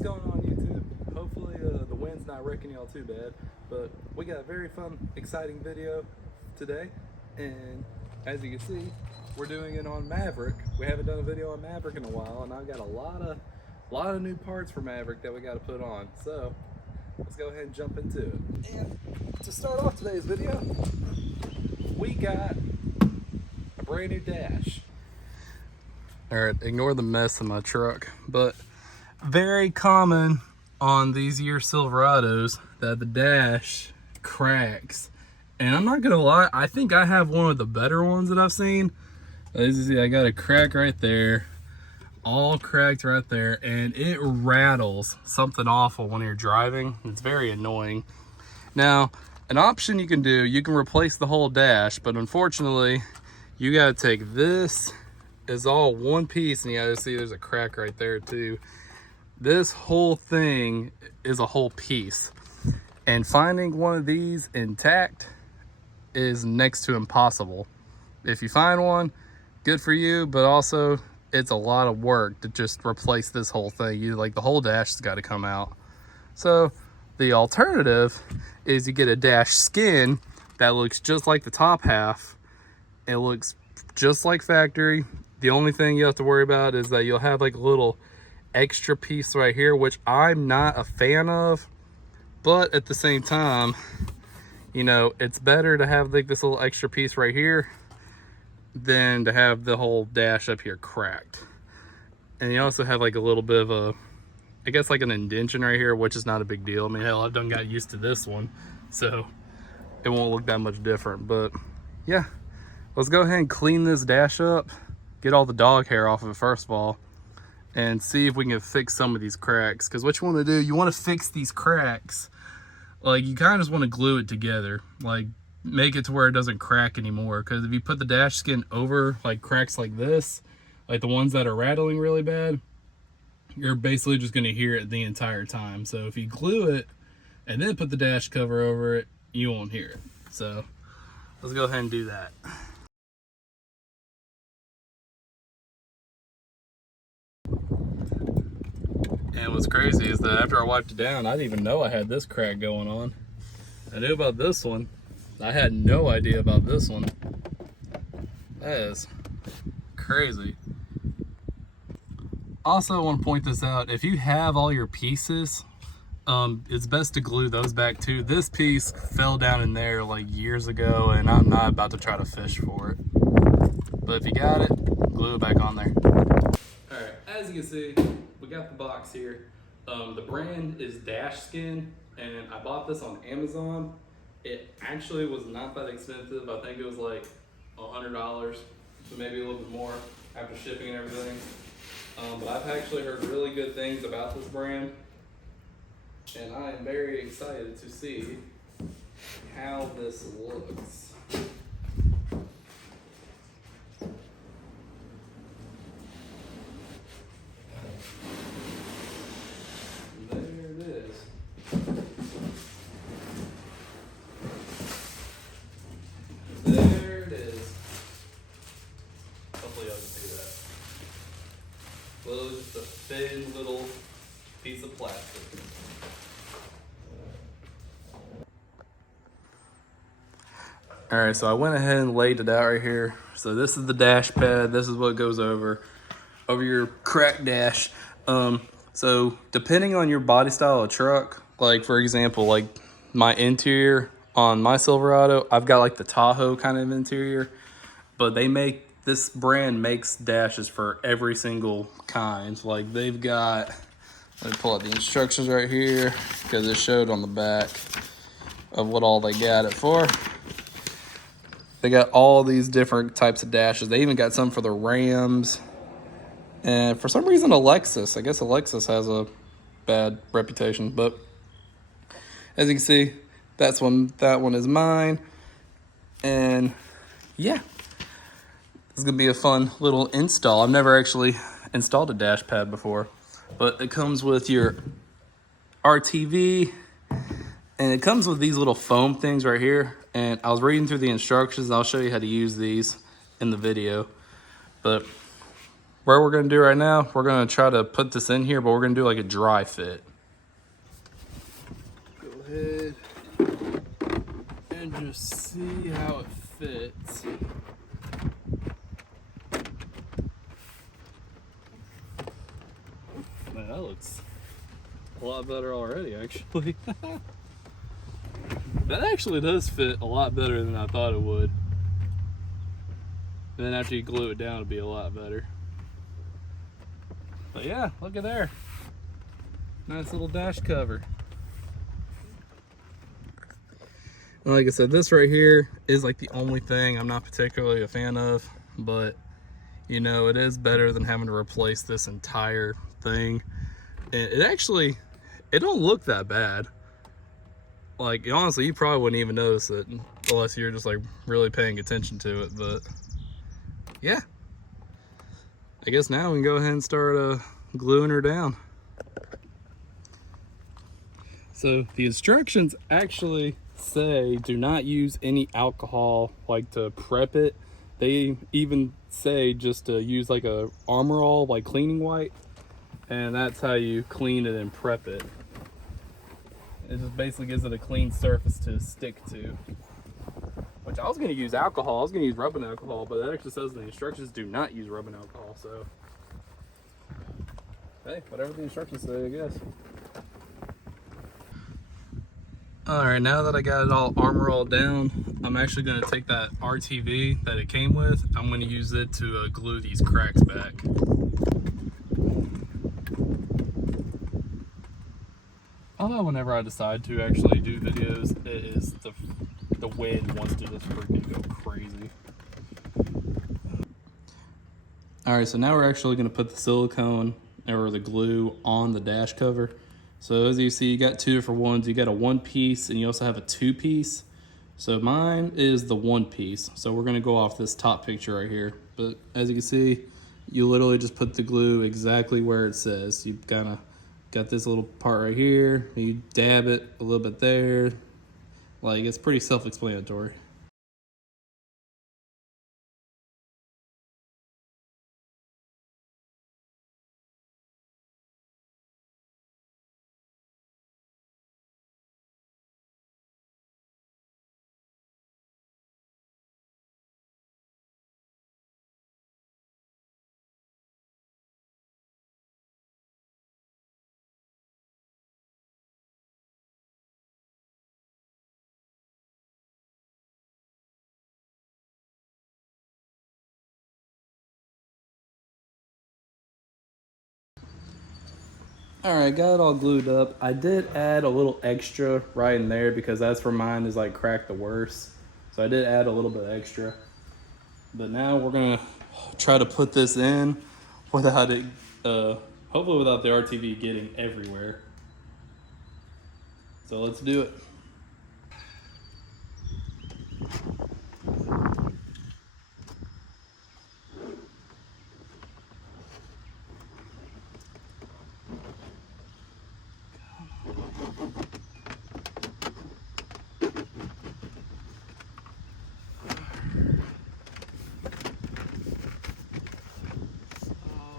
What's going on, YouTube? Hopefully the wind's not wrecking y'all too bad, but we got a very fun, exciting video today, and as you can see, we're doing it on Maverick. We haven't done a video on Maverick in a while, and I've got a lot of new parts for Maverick that we got to put on. So let's go ahead and jump into it. And to start off today's video, we got a brand new dash. All right, ignore the mess in my truck, but very common on these year Silverados that the dash cracks. And I'm not gonna lie, I think I have one of the better ones that I've seen. As you see, I got a crack right there, all cracked right there, and it rattles something awful when you're driving. It's very annoying. Now, an option you can do, you can replace the whole dash, but unfortunately, you gotta take this is all one piece, and you gotta see there's a crack right there too. This whole thing is a whole piece, and finding one of these intact is next to impossible. If you find one, good for you, but also it's a lot of work to just replace this whole thing. The whole dash has got to come out. So the alternative is you get a DashSkin that looks just like the top half. It looks just like factory. The only thing you have to worry about is that you'll have like a little extra piece right here, which I'm not a fan of, but at the same time, you know, it's better to have like this little extra piece right here than to have the whole dash up here cracked. And you also have like a little bit of a, I guess like an indentation right here, which is not a big deal. I mean, hell, I've done got used to this one, so it won't look that much different. But yeah, let's go ahead and clean this dash up, get all the dog hair off of it first of all, and see if we can fix some of these cracks. Because what you want to do, you want to fix these cracks, like you kind of just want to glue it together, like make it to where it doesn't crack anymore. Because if you put the dash skin over like cracks like this, like the ones that are rattling really bad, you're basically just going to hear it the entire time. So if you glue it and then put the dash cover over it, you won't hear it. So let's go ahead and do that. And what's crazy is that after I wiped it down, I didn't even know I had this crack going on. I knew about this one. I had no idea about this one. That is crazy. Also, I want to point this out. If you have all your pieces, it's best to glue those back too. This piece fell down in there like years ago, and I'm not about to try to fish for it. But if you got it, glue it back on there. All right, as you can see, we got the box here. The brand is DashSkin, and I bought this on Amazon. It actually was not that expensive. I think it was like $100, so maybe a little bit more after shipping and everything. But I've actually heard really good things about this brand, and I am very excited to see how this looks. There it is. Hopefully y'all can see that. Well, it's just a thin little piece of plastic. All right, so I went ahead and laid it out right here. So this is the dash pad. This is what goes over your cracked dash. So depending on your body style of truck, like for example, like my interior on my Silverado, I've got like the Tahoe kind of interior, but this brand makes dashes for every single kind. Like they've got, let me pull out the instructions right here because it showed on the back of what all they got it for. They got all these different types of dashes. They even got some for the Rams. And for some reason, Alexis, I guess Alexis has a bad reputation, but as you can see, that one is mine. And yeah, it's gonna be a fun little install. I've never actually installed a dash pad before, but it comes with your RTV, and it comes with these little foam things right here. And I was reading through the instructions, and I'll show you how to use these in the video. But what we're gonna do right now, we're gonna try to put this in here, but we're gonna do like a dry fit. Go ahead and just see how it fits. Man, that looks a lot better already, actually. That actually does fit a lot better than I thought it would. And then after you glue it down, it'll be a lot better. But yeah, look at there. Nice little dash cover. And like I said, this right here is like the only thing I'm not particularly a fan of, but you know, it is better than having to replace this entire thing. And it actually, it don't look that bad. Like, honestly, you probably wouldn't even notice it unless you're just like really paying attention to it. But yeah, I guess now we can go ahead and start gluing her down. So the instructions actually say do not use any alcohol like to prep it. They even say just to use like a Armor All like cleaning white, and that's how you clean it and prep it. It just basically gives it a clean surface to stick to. Which I was going to use alcohol. I was going to use rubbing alcohol, but it actually says the instructions do not use rubbing alcohol. So, hey, whatever the instructions say, I guess. Alright, now that I got it all Armor All down, I'm actually going to take that RTV that it came with. I'm going to use it to glue these cracks back. Although whenever I decide to actually do videos, it is the wind wants to just freaking go crazy. Alright, so now we're actually going to put the silicone or the glue on the dash cover. So as you see, you got two different ones. You got a 1-piece and you also have a 2-piece. So mine is the 1-piece. So we're going to go off this top picture right here. But as you can see, you literally just put the glue exactly where it says. You kind of got this little part right here. You dab it a little bit there. Like, it's pretty self-explanatory. All right, got it all glued up. I did add a little extra right in there because that's where mine is like cracked the worst. So I did add a little bit extra. But now we're gonna try to put this in without it, hopefully without the RTV getting everywhere. So let's do it.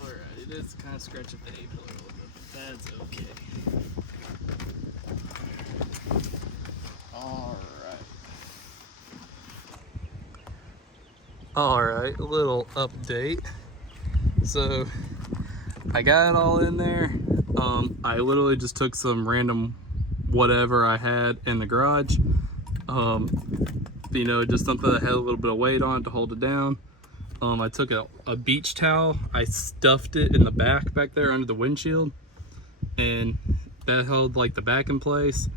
Alright, it is kind of scratching the A-pillar a little bit, but that's okay. Alright, a little update. So I got it all in there. I literally just took some random whatever I had in the garage. You know, just something that had a little bit of weight on it to hold it down. I took a beach towel. I stuffed it in the back there under the windshield, and that held like the back in place.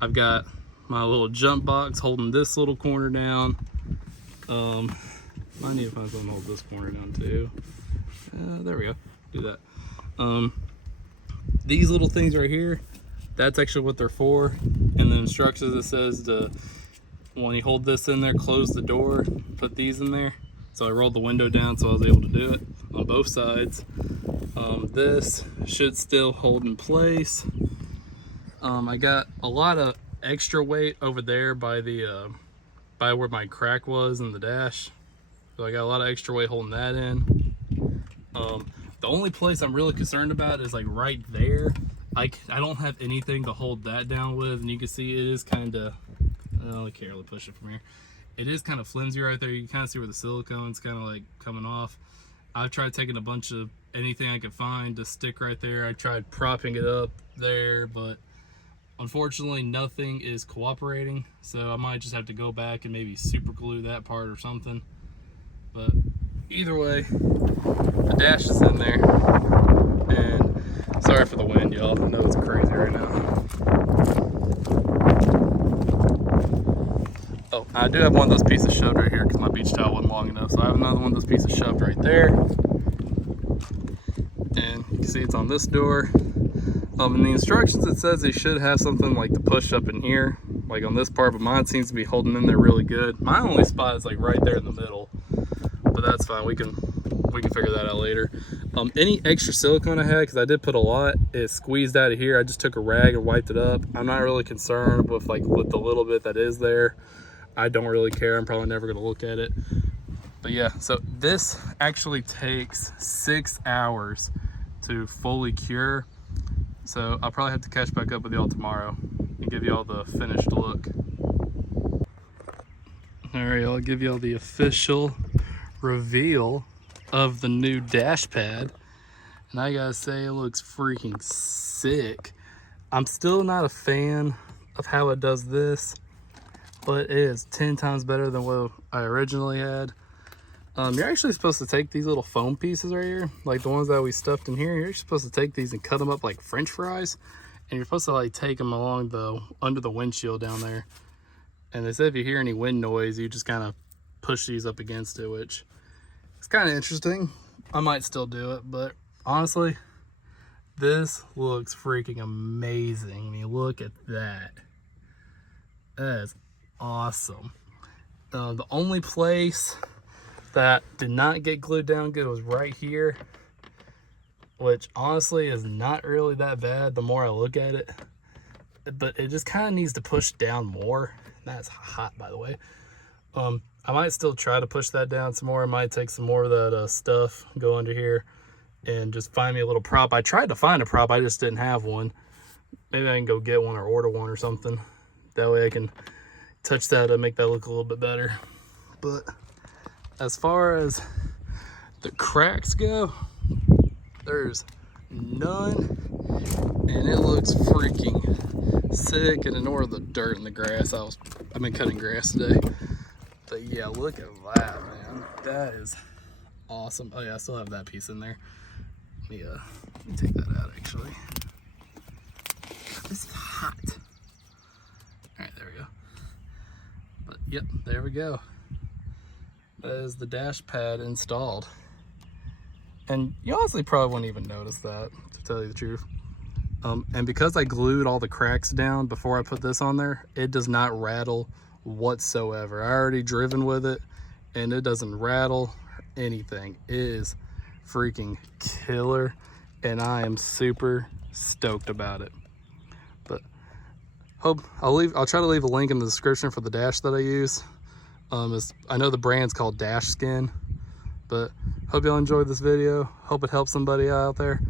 I've got my little jump box holding this little corner down. I need to find something to hold this corner down too. There we go. Do that. These little things right here, that's actually what they're for. In the instructions it says to, when you hold this in there, close the door, put these in there. So I rolled the window down so I was able to do it on both sides. This should still hold in place. I got a lot of extra weight over there by the by where my crack was in the dash. So I got a lot of extra weight holding that in. The only place I'm really concerned about is like right there. I don't have anything to hold that down with, and you can see it is kind of, I can't really push it from here. It is kind of flimsy right there. You can kind of see where the silicone's kind of like coming off. I've tried taking a bunch of anything I could find to stick right there. I tried propping it up there, but unfortunately nothing is cooperating. So I might just have to go back and maybe super glue that part or something. But either way, the dash is in there. And sorry for the wind, y'all. I know it's crazy right now. Oh, I do have one of those pieces shoved right here because my beach towel wasn't long enough. So I have another one of those pieces shoved right there. And you can see it's on this door. In the instructions it says they should have something like to push up in here, like on this part, but mine seems to be holding in there really good. My only spot is like right there in the middle, but that's fine. We can figure that out later. Any extra silicone I had, because I did put a lot, is squeezed out of here. I just took a rag and wiped it up. I'm not really concerned with the little bit that is there. I don't really care. I'm probably never gonna look at it. But yeah, so this actually takes 6 hours to fully cure. So I'll probably have to catch back up with y'all tomorrow and give y'all the finished look. All right, I'll give y'all the official reveal of the new dash pad. And I gotta say, it looks freaking sick. I'm still not a fan of how it does this, but it is 10 times better than what I originally had. You're actually supposed to take these little foam pieces right here, like the ones that we stuffed in here. You're supposed to take these and cut them up like French fries, and you're supposed to like take them along under the windshield down there. And they said if you hear any wind noise, you just kind of push these up against it, which is kind of interesting. I might still do it, but honestly, this looks freaking amazing. I mean, look at that. That is awesome. The only place that did not get glued down good was right here, which honestly is not really that bad the more I look at it, but it just kind of needs to push down more. That's hot, by the way. I might still try to push that down some more. I might take some more of that stuff, go under here and just find me a little prop. I tried to find a prop, I just didn't have one. Maybe I can go get one or order one or something. That way I can touch that and make that look a little bit better. But as far as the cracks go, there's none, and it looks freaking sick. And ignore the dirt and the grass. I've been cutting grass today, but yeah, look at that, man. That is awesome. Oh yeah, I still have that piece in there. Let me take that out actually. This is hot. All right, there we go. But yep, there we go. That is the dash pad installed. And you honestly probably wouldn't even notice that, to tell you the truth. And because I glued all the cracks down before I put this on there, it does not rattle whatsoever. I already driven with it and it doesn't rattle anything. It is freaking killer, and I am super stoked about it. But I'll try to leave a link in the description for the dash that I use. I know the brand's called DashSkin, but hope y'all enjoyed this video. Hope it helps somebody out there.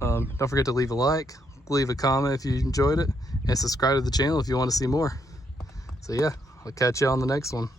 Don't forget to leave a like, leave a comment if you enjoyed it, and subscribe to the channel if you want to see more. So yeah, I'll catch you on the next one.